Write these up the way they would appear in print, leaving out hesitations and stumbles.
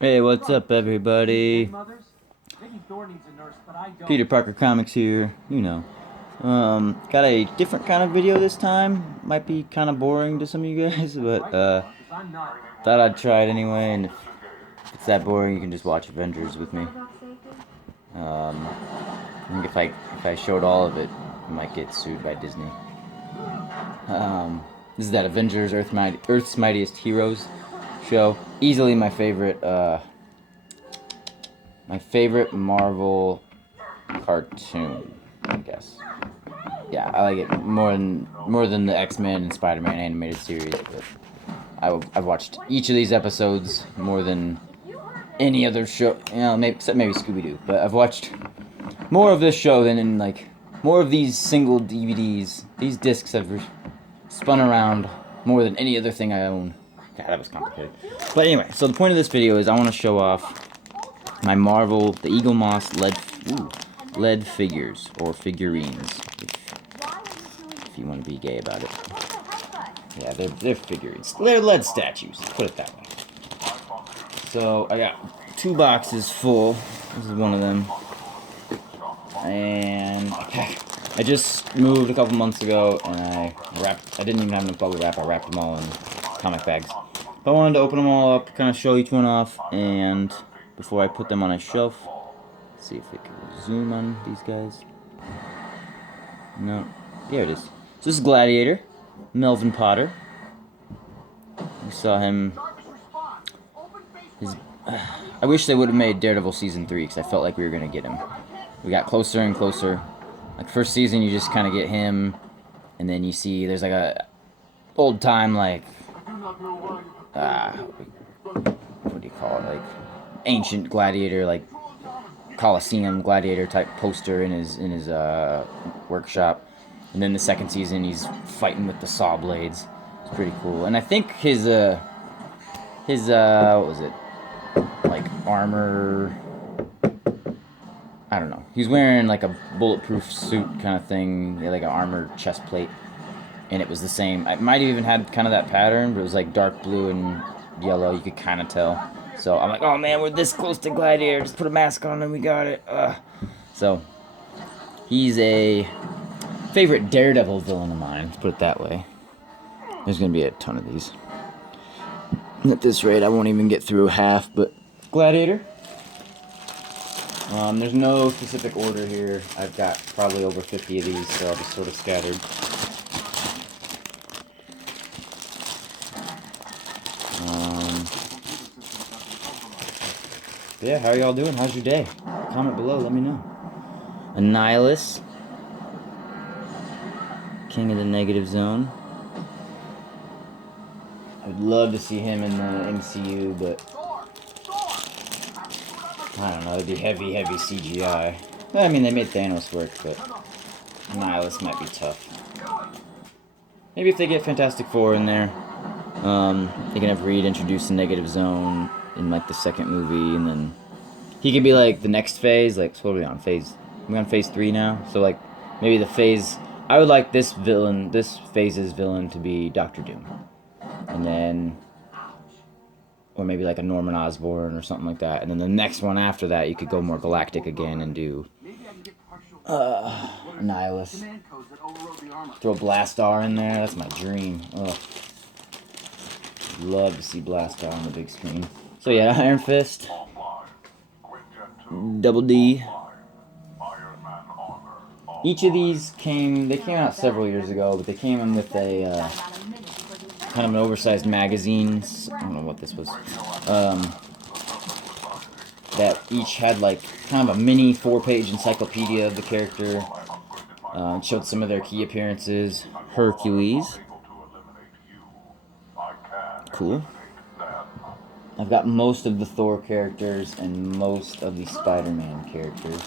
Hey, what's up, everybody? Peter Parker Comics here, you know. Got a different kind of video this time. Might be kind of boring to some of you guys, but, thought I'd try it anyway, and if it's that boring, you can just watch Avengers with me. I think if I showed all of it, I might get sued by Disney. This is that Avengers Earth's Mightiest Heroes show. Easily my favorite Marvel cartoon, I guess. Yeah, I like it more than the X-Men and Spider-Man animated series. But I've watched each of these episodes more than any other show. You know, except maybe Scooby-Doo. But I've watched more of this show than in more of these single DVDs. These discs have spun around more than any other thing I own. God, that was complicated. But anyway, so the point of this video is I want to show off my Marvel, the Eaglemoss lead figures, or figurines, if you want to be gay about it. Yeah, they're figurines. They're lead statues, put it that way. So, I got 2 boxes full. This is one of them. And I just moved a couple months ago, and I didn't even have enough bubble wrap. I wrapped them all in comic bags. But I wanted to open them all up, kind of show each one off, and before I put them on a shelf, see if we can zoom on these guys. No, there it is. So this is Gladiator, Melvin Potter. We saw him. I wish they would have made Daredevil season 3 because I felt like we were gonna get him. We got closer and closer. Like first season, you just kind of get him, and then you see there's like a old time what do you call it? Like ancient gladiator, like Colosseum gladiator type poster in his workshop. And then the second season, he's fighting with the saw blades. It's pretty cool. And I think his what was it? Like armor. I don't know. He's wearing like a bulletproof suit kind of thing, like an armored chest plate, and it was the same. It might have even had kind of that pattern, but it was like dark blue and yellow. You could kind of tell. So I'm like, oh man, we're this close to Gladiator. Just put a mask on and we got it. So he's a favorite Daredevil villain of mine. Let's put it that way. There's gonna be a ton of these. At this rate, I won't even get through half. But Gladiator. There's no specific order here. I've got probably over 50 of these, so I'll be sort of scattered. Yeah, how are y'all doing? How's your day? Comment below, let me know. Annihilus. King of the Negative Zone. I'd love to see him in the MCU, but I don't know, it'd be heavy CGI. Well, I mean, they made Thanos work, but Annihilus might be tough. Maybe if they get Fantastic Four in there, they can have Reed introduce the Negative Zone in, like, the second movie, and then he could be, like, the next phase, like, so what are we on, we're on phase 3 now, so, like, maybe the phase, I would like this phase's villain to be Doctor Doom, and then, or maybe like a Norman Osborn or something like that. And then the next one after that, you could go more galactic again and do Annihilus. Throw Blastar in there. That's my dream. Ugh. Love to see Blastar on the big screen. So yeah, Iron Fist, Double D. Each of these came out several years ago, but they came in with a kind of an oversized magazine. I don't know what this was. That each had like kind of a mini 4-page encyclopedia of the character. It showed some of their key appearances. Hercules. Cool. I've got most of the Thor characters and most of the Spider-Man characters.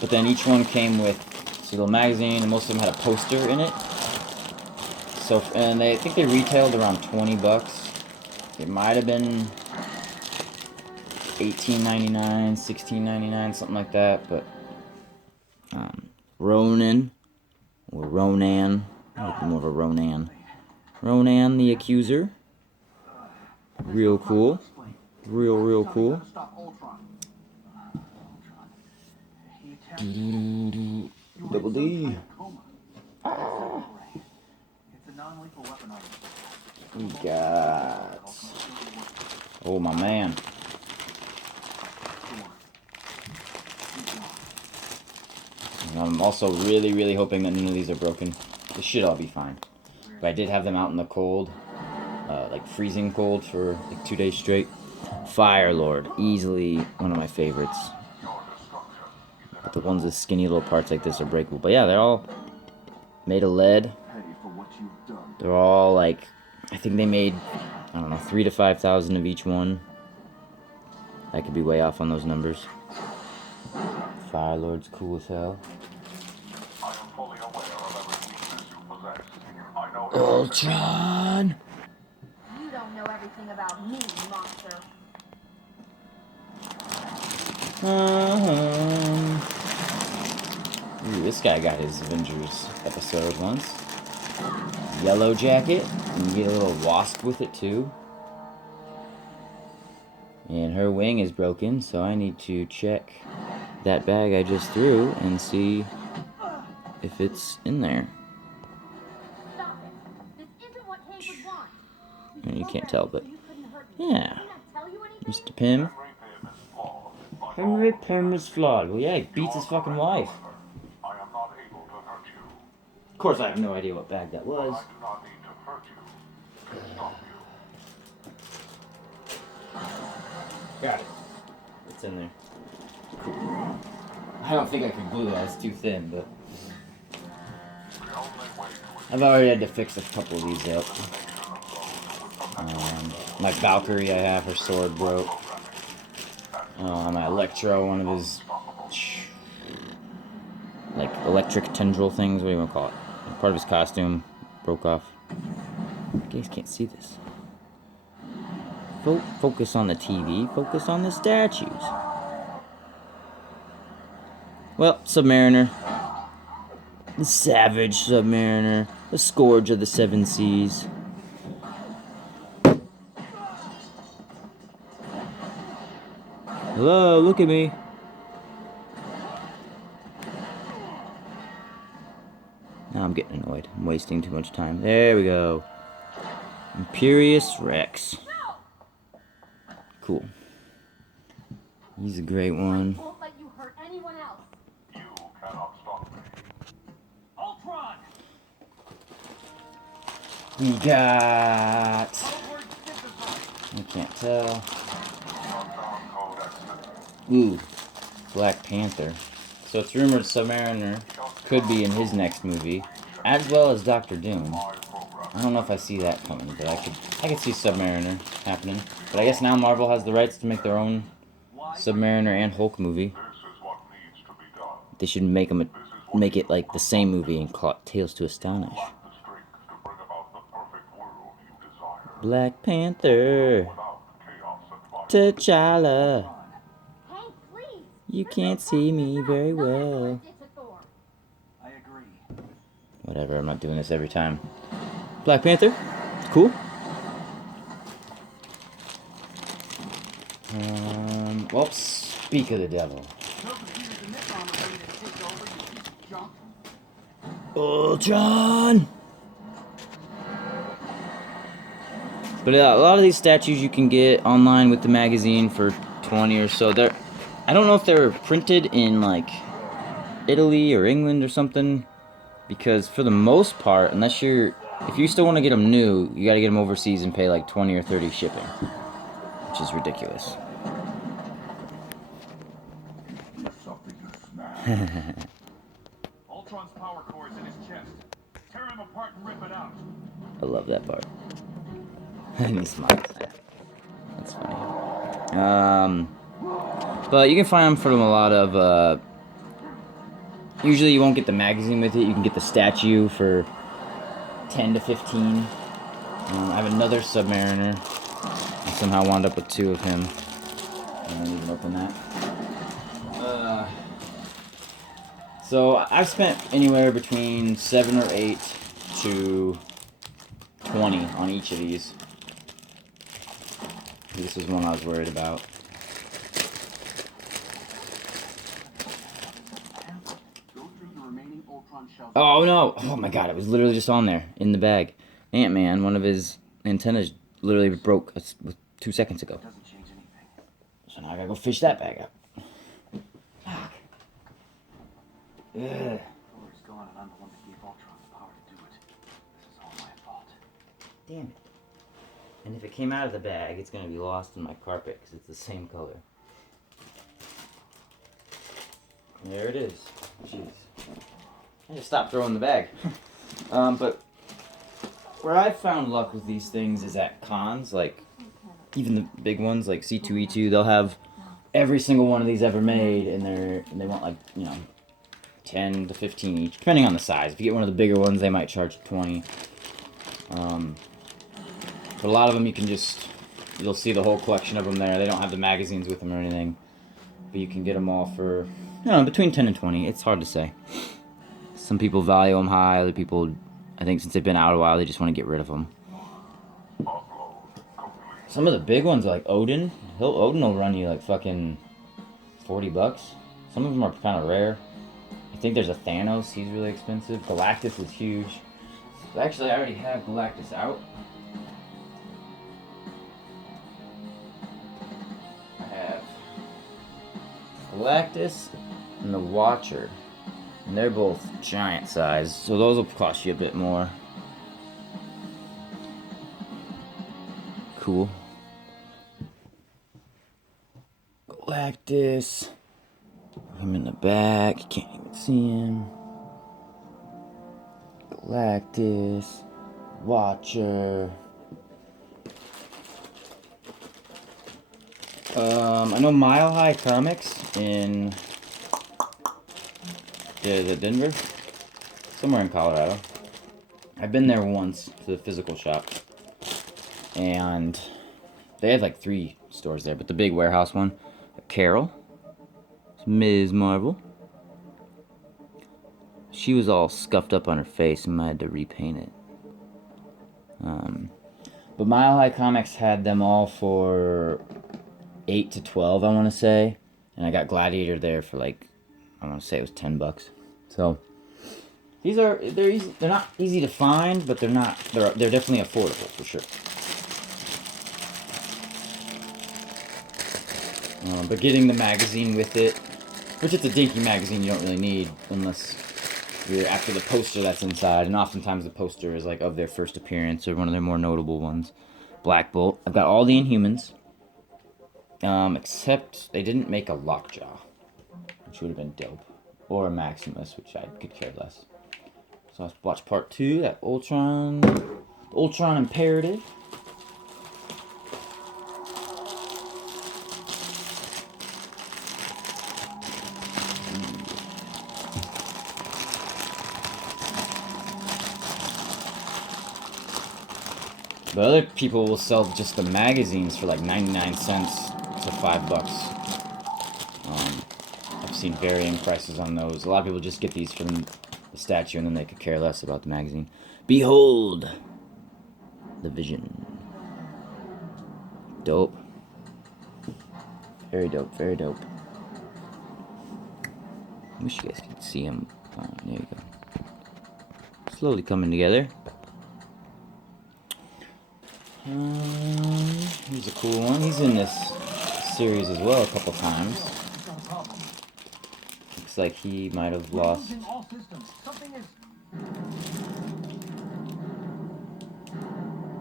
But then each one came with a little magazine, and most of them had a poster in it. So, and I think they retailed around $20. It might have been $18.99, $16.99, something like that. But Ronan, or Ronan, more of a Ronan. Ronan the Accuser. Real cool. Real cool. Double D. We got... Oh, my man. I'm also really hoping that none of these are broken. This should all be fine. But I did have them out in the cold. Like freezing cold for like 2 days straight. Fire Lord. Easily one of my favorites. But the ones with skinny little parts like this are breakable. But yeah, they're all made of lead. They're all like... I think they made, I don't know, 3,000 to 5,000 of each one. I could be way off on those numbers. Fire Lord's cool as hell. Ultron! You don't know everything about me, monster. Ooh, this guy got his Avengers episode once. Yellow jacket, and you get a little wasp with it too. And her wing is broken, so I need to check that bag I just threw and see if it's in there. Stop it. This isn't what Hank would want. And you can't tell, but yeah. Mr. Pym. Henry Pym is flawed. Well, yeah, he beats his fucking wife. Of course, I have no idea what bag that was. Got it. It's in there. Cool. I don't think I could glue that. It's too thin, but... I've already had to fix a couple of these up. My Valkyrie I have, her sword broke. My Electro, one of his... like, electric tendril things, what do you want to call it? Part of his costume broke off. You guys can't see this. Focus on the TV, focus on the statues. Well, Submariner. The Savage Submariner. The Scourge of the Seven Seas. Hello, look at me. Now I'm getting annoyed. I'm wasting too much time. There we go. Imperious Rex. Cool. He's a great one. Won't let you hurt anyone else. You cannot stop me. Ultron! We got... I can't tell. Ooh. Black Panther. So it's rumored Submariner could be in his next movie, as well as Doctor Doom. I don't know if I see that coming, but I could see Submariner happening. But I guess now Marvel has the rights to make their own Submariner and Hulk movie. They should make it like the same movie and call it Tales to Astonish. Black Panther. T'Challa. Hank, please. You can't see me very well. I agree. Whatever, I'm not doing this every time. Black Panther. Cool. Well, speak of the devil. Ultron! But a lot of these statues you can get online with the magazine for 20 or so. I don't know if they were printed in, like, Italy or England or something. Because for the most part, if you still want to get them new, you gotta get them overseas and pay like 20 or 30 shipping. Which is ridiculous. Ultron's power core is in his chest. Tear him apart and rip it out. I love that part. And he smiles. That's funny. But you can find them from a lot of, usually you won't get the magazine with it. You can get the statue for 10 to 15. I have another Submariner. I somehow wound up with 2 of him. I didn't even open that. So I've spent anywhere between 7 or 8 to 20 on each of these. This was one I was worried about. Oh no! Oh my god, it was literally just on there, in the bag. Ant-Man, one of his antennas literally broke 2 seconds ago. So now I gotta go fish that bag up. Fuck. Ugh. Damn it. And if it came out of the bag, it's gonna be lost in my carpet because it's the same color. There it is. Jeez. I just stopped throwing the bag. But where I've found luck with these things is at cons, like even the big ones like C2E2, they'll have every single one of these ever made, and they want like, you know, 10 to 15 each, depending on the size. If you get one of the bigger ones, they might charge 20. But a lot of them you'll see the whole collection of them there. They don't have the magazines with them or anything, but you can get them all for, you know, between 10 and 20. It's hard to say. Some people value them high. Other people, I think since they've been out a while, they just want to get rid of them. Some of the big ones, like Odin, Odin will run you like fucking $40. Some of them are kind of rare. I think there's a Thanos. He's really expensive. Galactus was huge. Actually, I already have Galactus out. I have Galactus and the Watcher. And they're both giant size, so those will cost you a bit more. Cool. Galactus. I'm in the back, you can't even see him. Galactus. Watcher. I know Mile High Comics in the Denver, somewhere in Colorado. I've been there once to the physical shop, and they had like 3 stores there, but the big warehouse one, Carol, Ms. Marvel. She was all scuffed up on her face, and I had to repaint it. But Mile High Comics had them all for 8 to 12, I want to say, and I got Gladiator there for like, I want to say it was $10. So they're easy. They're not easy to find, but they're definitely affordable for sure. But getting the magazine with it, which it's a dinky magazine, you don't really need unless you're after the poster that's inside, and oftentimes the poster is like of their first appearance or one of their more notable ones. Black Bolt. I've got all the Inhumans, except they didn't make a Lockjaw, which would have been dope. Or a Maximus, which I could care less. So let's watch part 2, that Ultron Imperative. But other people will sell just the magazines for like 99 cents to $5. I've seen varying prices on those. A lot of people just get these from the statue and then they could care less about the magazine. Behold the Vision. Dope. Very dope, very dope. I wish you guys could see him. Oh, there you go. Slowly coming together. Here's a cool one. He's in this series as well a couple times. Looks like he might have lost.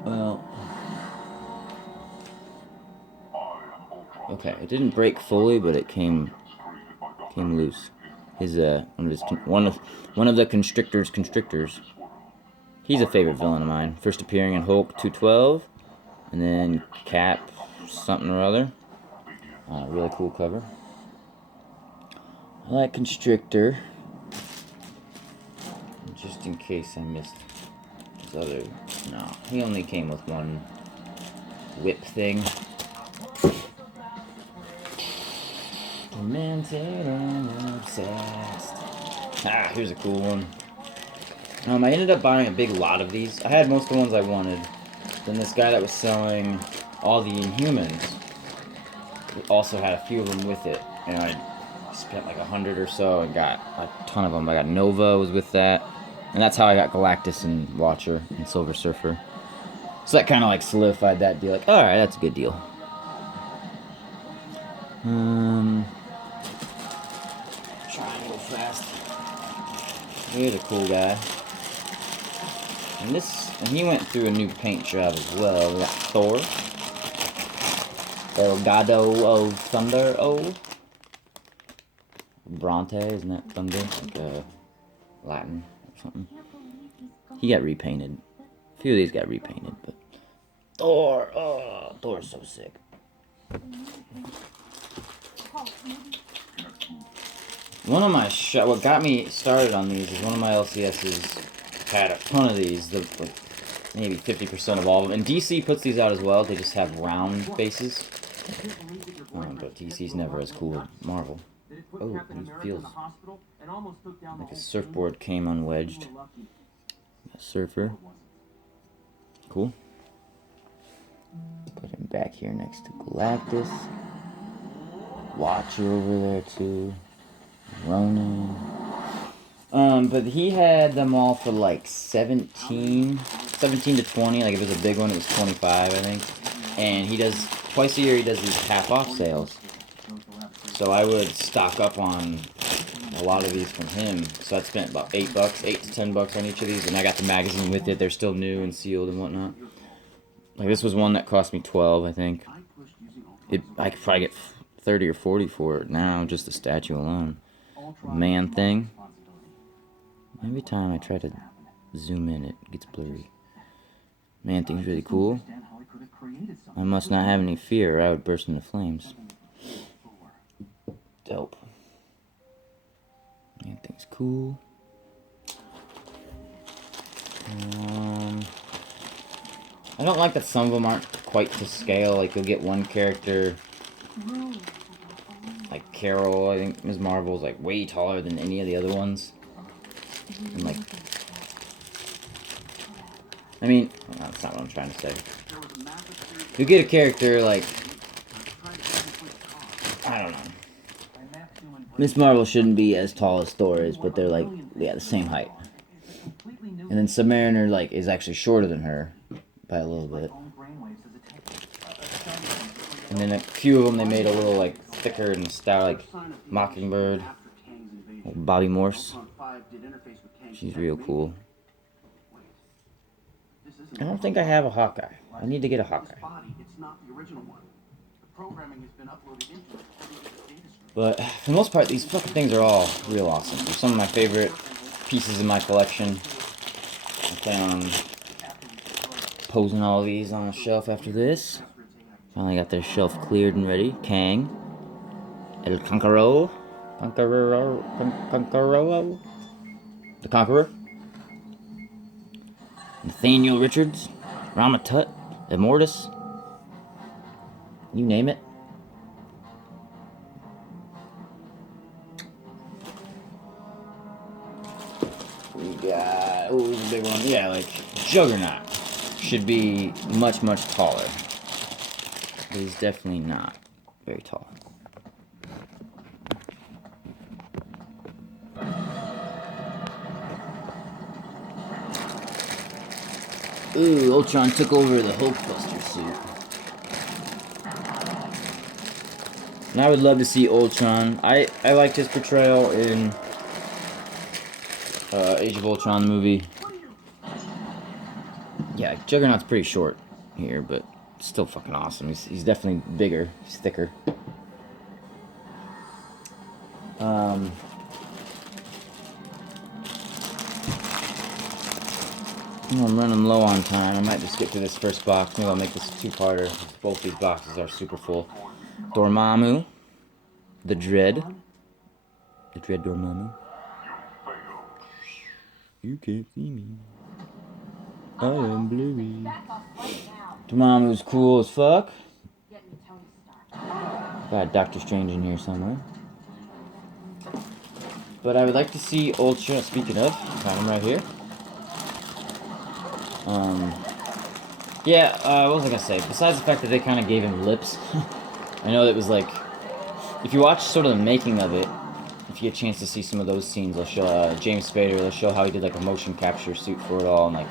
Well, okay, it didn't break fully, but it came loose. His one of the constrictors. He's a favorite villain of mine. First appearing in Hulk 212, and then Cap something or other. Really cool cover. I like Constrictor. Just in case I missed his other. No, he only came with one whip thing. Demented and obsessed. Here's a cool one. I ended up buying a big lot of these. I had most of the ones I wanted. Then this guy that was selling all the Inhumans also had a few of them with it, and I spent like 100 or so and got a ton of them. I got Nova was with that, and that's how I got Galactus and Watcher and Silver Surfer. So that kind of like solidified that deal. Like, all right, that's a good deal. Trying to go fast. Here's a cool guy. And he went through a new paint job as well. We got Thor. El Gado of Thunder. Oh. Bronte, isn't that Thunder? Like Latin or something. He got repainted. A few of these got repainted, but Thor, oh, Thor's so sick. One of my what got me started on these is one of my LCSs had a ton of these, like maybe 50% of all of them. And DC puts these out as well. They just have round bases. But DC's never as cool as Marvel. Oh, he feels like his surfboard came unwedged. A surfer. Cool. Put him back here next to Galactus. Watcher over there too. Ronan. But he had them all for like 17 to 20. Like if it was a big one, it was 25, I think. And he does, twice a year, he does these half-off sales. So I would stock up on a lot of these from him. So I spent about $8, $8 to $10 on each of these, and I got the magazine with it. They're still new and sealed and whatnot. Like this was one that cost me 12, I think. I could probably get 30 or 40 for it now, just the statue alone. Man thing. Every time I try to zoom in, it gets blurry. Man thing's really cool. I must not have any fear, or I would burst into flames. Dope. Man thing's cool. I don't like that some of them aren't quite to scale. Like you'll get one character, like Carol. I think Ms. Marvel's like way taller than any of the other ones. And like, I mean, that's not what I'm trying to say. You get a character like, I don't know. Ms. Marvel shouldn't be as tall as Thor is, but they're like, yeah, the same height. And then Submariner like is actually shorter than her by a little bit. And then a few of them they made a little like thicker and stout, like Mockingbird, like Bobby Morse. She's real cool. I don't think I have a Hawkeye. I need to get a Hawkeye. But for the most part, these fucking things are all real awesome. They're some of my favorite pieces in my collection. I plan on posing all of these on a shelf after this. Finally got their shelf cleared and ready. Kang. El Conqueror. Conqueror. The Conqueror. Nathaniel Richards. Ramatut. Immortus. You name it. We got... Oh, this is a big one. Yeah, like, Juggernaut should be much, much taller. But he's definitely not very tall. Ooh, Ultron took over the Hulkbuster suit. And I would love to see Ultron. I liked his portrayal in Age of Ultron movie. Yeah, Juggernaut's pretty short here, but still fucking awesome. He's definitely bigger. He's thicker. I'm running low on time. I might just get to this first box. Maybe I'll make this a two-parter. Both these boxes are super full. Dormammu. The Dread. The Dread Dormammu. You can't see me. I am Bluey. Dormammu's cool as fuck. Got Doctor Strange in here somewhere. But I would like to see Ultra. Speaking of, found him right here. Yeah, what was I gonna say? Besides the fact that they kind of gave him lips, I know that was like, if you watch sort of the making of it, if you get a chance to see some of those scenes, they'll show James Spader, they'll show how he did like a motion capture suit for it all, and like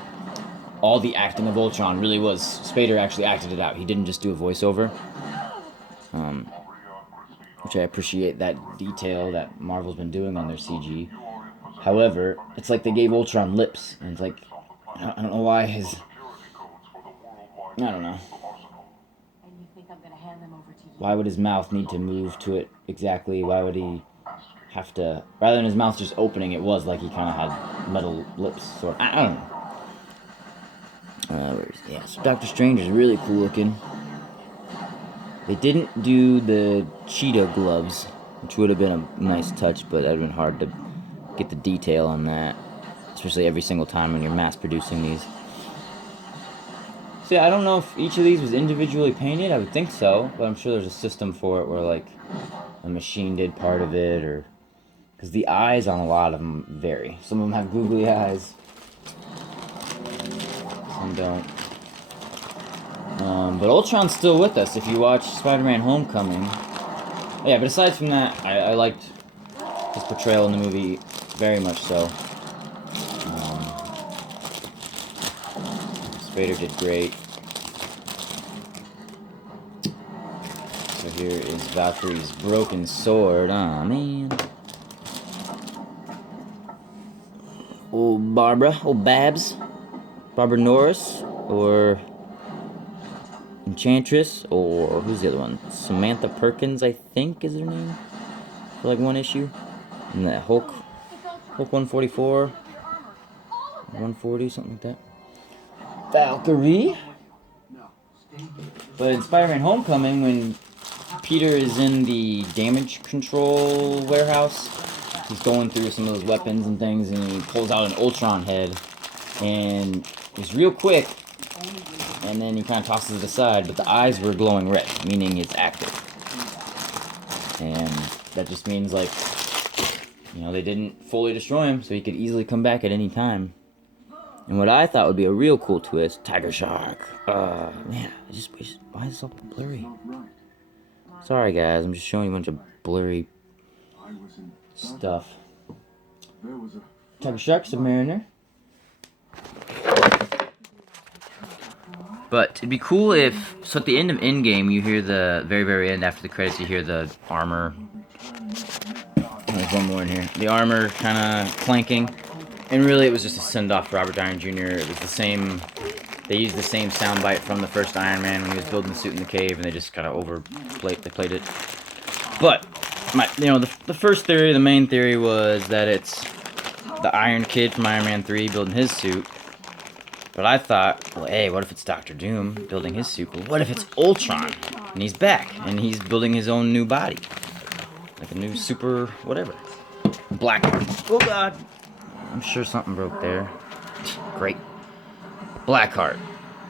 all the acting of Ultron really was, Spader actually acted it out. He didn't just do a voiceover. Which I appreciate that detail that Marvel's been doing on their CG. However, it's like they gave Ultron lips, and it's like, I don't know why his... I don't know. And you think I'm gonna hand them over to you? Why would his mouth need to move to it exactly? Why would he have to... Rather than his mouth just opening, it was like he kind of had metal lips, sort of. I don't know. Yeah, so Doctor Strange is really cool looking. They didn't do the cheetah gloves, which would have been a nice touch, but that would have been hard to get the detail on that, especially every single time when you're mass producing these. See, I don't know if each of these was individually painted. I would think so, but I'm sure there's a system for it where like a machine did part of it, or because the eyes on a lot of them vary. Some of them have googly eyes, some don't. But Ultron's still with us. If you watch Spider-Man Homecoming, yeah. But aside from that, I liked his portrayal in the movie very much so. Spader did great. So here is Valkyrie's broken sword. Aw, man. Old Barbara, old Babs, Barbara Norris, or Enchantress, or who's the other one? Samantha Perkins, I think, is her name, for like one issue. And that Hulk 144, 140, something like that. Valkyrie. But in Spider-Man Homecoming, when Peter is in the damage control warehouse, he's going through some of those weapons and things, and he pulls out an Ultron head, and it's real quick. And then he kind of tosses it aside, but the eyes were glowing red, meaning it's active. And that just means, like, you know, they didn't fully destroy him, so he could easily come back at any time. And what I thought would be a real cool twist, Tiger Shark. Man, why is it so blurry? Sorry, guys, I'm just showing you a bunch of blurry stuff. Tiger Shark's a mariner. But it'd be cool if, so at the end of Endgame, you hear the very, very end, after the credits, you hear the armor. There's one more in here. The armor kind of clanking. And really, it was just a send-off to Robert Downey Jr. It was the same, they used the same soundbite from the first Iron Man when he was building the suit in the cave, and they just kind of played it. But, the first theory, the main theory was that it's the Iron Kid from Iron Man 3 building his suit. But I thought, well, hey, what if it's Doctor Doom building his suit? Well, what if it's Ultron, and he's back, and he's building his own new body? Like a new super whatever. Blackheart. Oh, God. I'm sure something broke there. Great. Blackheart.